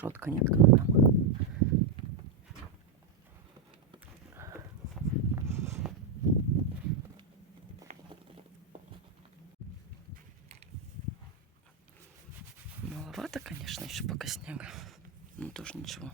решетка нет к ногам. Маловато, конечно, еще пока снега. Ну тоже ничего.